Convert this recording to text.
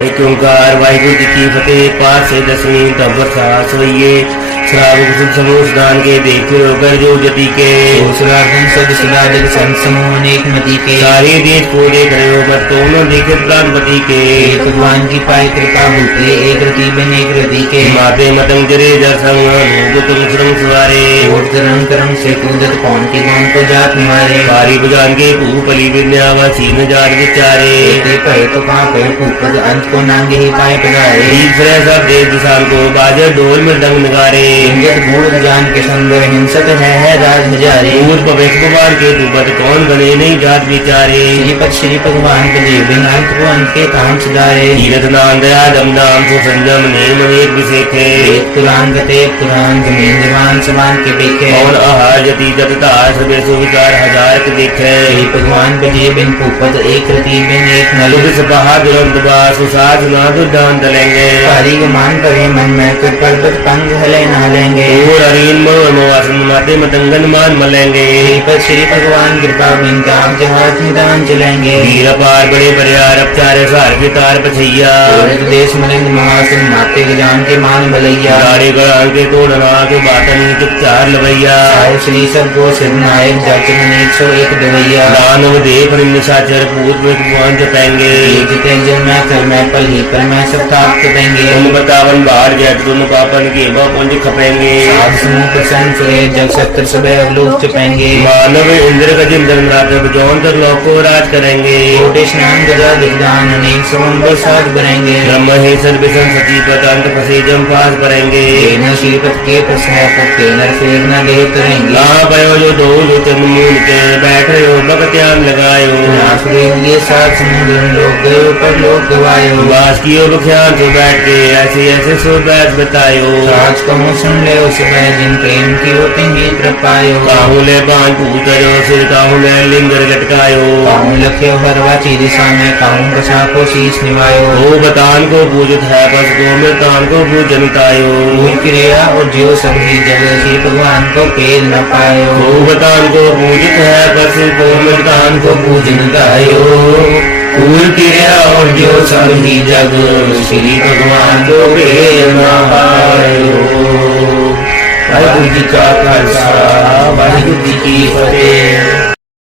ओंकार वाहिगुरु जी की फतेह पाठ से दसवीं तबर सा सोइए। श्रावक सर्वोषदान होकर जो गति के। भगवान की पाए कृपा होते एक रति बिन एक रति के। माते मतम करे दर्शन सुवारे। ओट धर्म से कूदत कौन के कौन को जात मारे। पारी भगवान के भू विद्यावा सीन जार विचारे। पहे तो पापे फूकत अंत को नांगे ही पाए पगारे सब देश दिशान को बाजर ढोल में दंग नगारे। इंजत गूढ़ जान के संग हिंसक है है राज हजारे भविष्य भगवान के तुपत कौन बने, नहीं जात विचारे श्रीपद श्री भगवान के लिए बिन अंत को अंत के काम सुधारे तीरथ नाम दया दम नाम से संजम नेम अनेक विशेखे। कुरान गते कुरान ज़मीन समान के बेखे कौन आहार जति जतता सबे सुविचार हज़ार के देखे। भगवान बजे बिन फूकत एक रति, बिन एक नल। लुभ सपहा दुरंत बा सुसाध ना दुर्दान तलेंगे हरि मान करे मन, में पर्वत पंग हले न। လင်္ကေဝရရိမောမော माते मतंगन मान मलेंगे पर श्री भगवान कृपा बिन काम जहाज़ निदान चलेंगे वीर पार बड़े परिहार अपचारे सार के तार पछैया सूरज देश मलिंग महासन माते गजान के मान बलैया गाड़े गड़ान के तोड़ना के बातन चुप चार लवैया साहिब श्री सबको सिद्धनायक जचन एक सौ एक दवैया दानव देव निशाचर पूत में भगवान जपेंगे जिते जल मैं कर मैं पल ही पर मैं सब ताप देंगे तुम बतावन बाहर जट तुम पापन के बा पुंज खपेंगे साध समूह प्रसन्न सोए जग सत्तर सब अवलोक चपेंगे मानव इंद्र गजिम जन्मराज जौन तर लोक को राज करेंगे छोटे स्नान गजा दिग्दान अनेक सवंबर साध बनेंगे ब्रह्म हे सर्विसन सती प्रकांत फसे जम पास करेंगे न श्रीपत के प्रसह पत्ते नर फेर न ले तरेंगे ना पयो जो दो जो चंद मूल के बैठ रहे हो भगत्यान लगायो नासुरेन ये साथ समुद्र लोग गए पर लोग गवायो वास कियो बख्यान से बैठ के ऐसे ऐसे सो बैठ बतायो राज कहो सुन ले उस जिन प्रेम की होते ही। पायो काहू ले बाण पूतरो सिर काहू ले लिंगर लटकायो काहूं लख्यो हरवाची दिशा में काहूं कसा को शीश निवायो वो बतान को पूजत है बस को मृतान को पूजन तायो भूल क्रिया और जीव सभी जग श्री भगवान को पेल न पायो वो बतान को पूजित है बस को मृतान को पूजन क्रिया और जो सभी जग, श्री भगवान जो प्रेम न वाहिगुरु जी का खालसा, वाहिगुरु जी की फतेह।